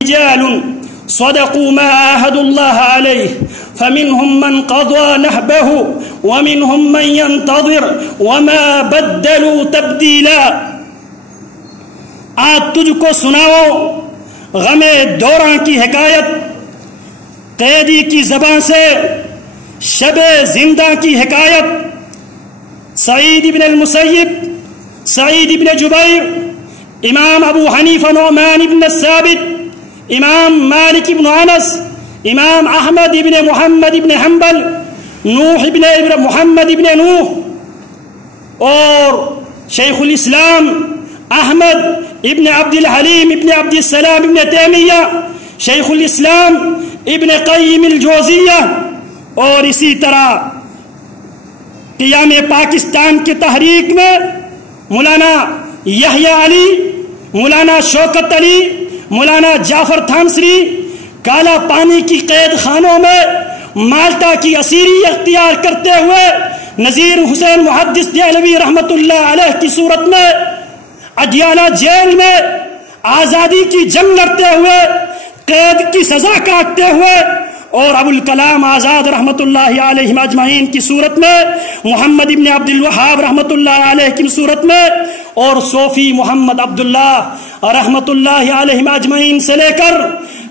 رجال صدقوا ما عاهدوا الله عليه فمنهم من قضى نحبه ومنهم من ينتظر وما بدلوا تبديلا۔ آج تجھ کو سناؤ غم دوراں کی حکایت، قیدی کی زبان سے شب زندہ کی حکایت۔ سعید بن المسیب، سعید بن جبیر، امام ابو حنیفہ نعمان بن ثابت، امام مالک بن انس، امام احمد بن محمد بن حنبل، نوح بن محمد بن نوح، اور شیخ الاسلام احمد ابن عبد الحلیم ابن عبد السلام ابن تیمیہ، شیخ الاسلام ابن قیم الجوزیہ، اور اسی طرح قیام پاکستان کی تحریک میں مولانا یحییٰ علی، مولانا شوکت علی، مولانا جعفر تھانسری کالا پانی کی قید خانوں میں مالٹا کی اسیری اختیار کرتے ہوئے نذیر حسین محدث دہلوی رحمت اللہ علیہ کی صورت میں اڈیالہ جیل میں آزادی کی جنگ لڑتے ہوئے قید کی سزا کاٹتے ہوئے، اور ابوالکلام آزاد رحمت اللہ علیہ اجمعین کی صورت میں، محمد ابن عبد الوہاب رحمت اللہ علیہ کی صورت میں، اور صوفی محمد عبداللہ رحمت اللہ علیہ اجمعین سے لے کر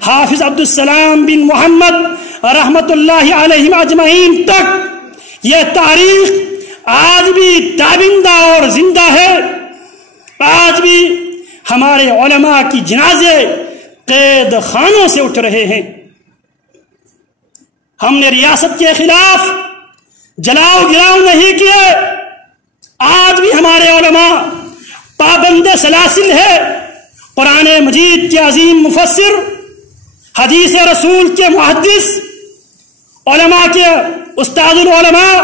حافظ عبدالسلام بن محمد رحمت اللہ علیہ اجمعین تک یہ تاریخ آج بھی تابندہ اور زندہ ہے۔ آج بھی ہمارے علماء کی جنازے قید خانوں سے اٹھ رہے ہیں۔ ہم نے ریاست کے خلاف جلاؤ گراؤ نہیں کیے، آج بھی ہمارے علماء پابند سلاسل ہے۔ قرآن مجید کے عظیم مفسر، حدیث رسول کے محدث، علماء کے استاد العلماء،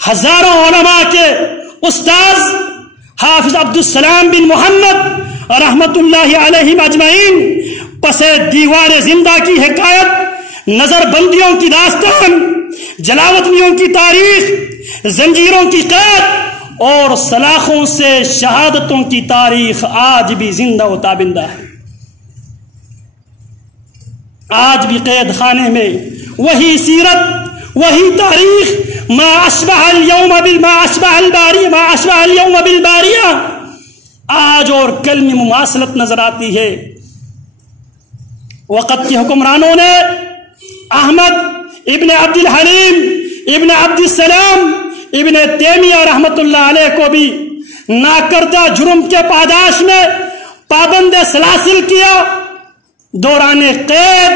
ہزاروں علماء کے استاذ حافظ عبدالسلام بن محمد رحمت اللہ علیہ اجمعین پس دیوار زندہ کی حکایت، نظر بندیوں کی داستان، جلاوطنیوں کی تاریخ، زنجیروں کی قید اور سلاخوں سے شہادتوں کی تاریخ آج بھی زندہ و تابندہ ہے۔ آج بھی قید خانے میں وہی سیرت، وہی تاریخ، ما اشبہ اليوم بالباریہ آج اور کل میں مماثلت نظر آتی ہے۔ وقت کے حکمرانوں نے احمد ابن عبد الحلیم ابن عبد السلام ابن تیمیہ رحمت اللہ علیہ کو بھی ناکردہ جرم کے پاداش میں پابند سلاسل کیا، دوران قید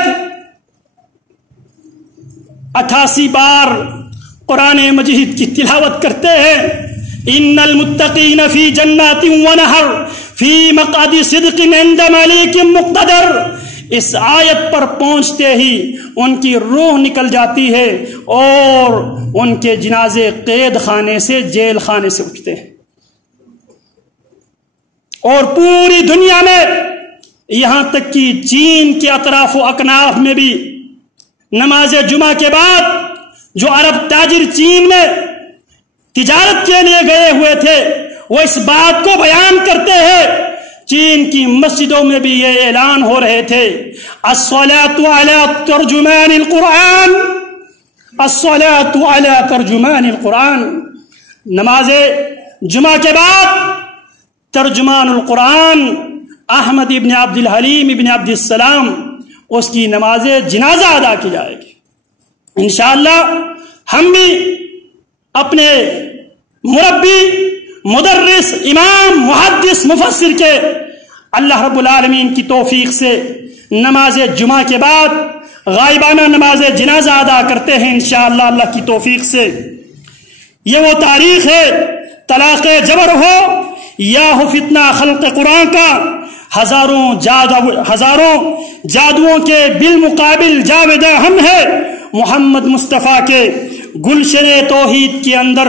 88 بار قرآن مجید کی تلاوت کرتے ہیں۔ ان المتقین فی جنات ونہر فی مقعد صدق عند ملیک مقتدر، اس آیت پر پہنچتے ہی ان کی روح نکل جاتی ہے اور ان کے جنازے قید خانے سے، جیل خانے سے اٹھتے ہیں۔ اور پوری دنیا میں، یہاں تک کہ چین کے اطراف و اکناف میں بھی نماز جمعہ کے بعد جو عرب تاجر چین میں تجارت کے لیے گئے ہوئے تھے وہ اس بات کو بیان کرتے ہیں، چین کی مسجدوں میں بھی یہ اعلان ہو رہے تھے، الصلاۃ علی ترجمان القرآن، الصلاۃ علی ترجمان القرآن، نماز جمعہ کے بعد ترجمان القرآن احمد ابن عبد الحلیم ابن عبد السلام اس کی نماز جنازہ ادا کی جائے گی۔ انشاءاللہ ہم بھی اپنے مربی، مدرس، امام، محدث، مفسر کے اللہ رب العالمین کی توفیق سے نماز جمعہ کے بعد غائبانہ نماز جنازہ ادا کرتے ہیں انشاءاللہ اللہ کی توفیق سے۔ یہ وہ تاریخ ہے، طلاق جبر ہو یا ہو فتنہ خلق قرآن کا، ہزاروں جادوؤں کے بالمقابل جاودہ ہم ہے، محمد مصطفیٰ کے گلشن توحید کے اندر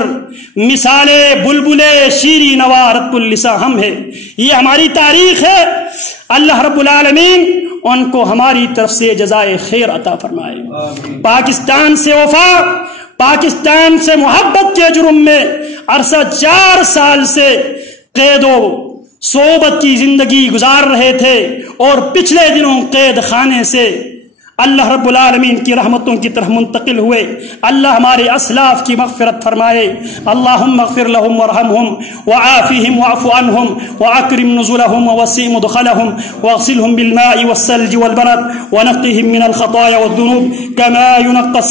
مثال بلبل شیری نوارت اللساں ہم ہے۔ یہ ہماری تاریخ ہے، اللہ رب العالمین ان کو ہماری طرف سے جزائے خیر عطا فرمائے۔ پاکستان سے وفا، پاکستان سے محبت کے جرم میں عرصہ 4 سال سے قید و صحبت کی زندگی گزار رہے تھے اور پچھلے دنوں قید خانے سے اللہ رب العالمین کی رحمتوں کی طرف منتقل ہوئے۔ اللہ ہمارے اسلاف کی مغفرت فرمائے۔ اللہم اغفر لهم وارحمهم وعافهم واعف عنهم واکرم نزلهم ووسع مدخلهم واغسلهم بالماء والثلج والبرد ونقهم من الخطايا والذنوب كما ينقى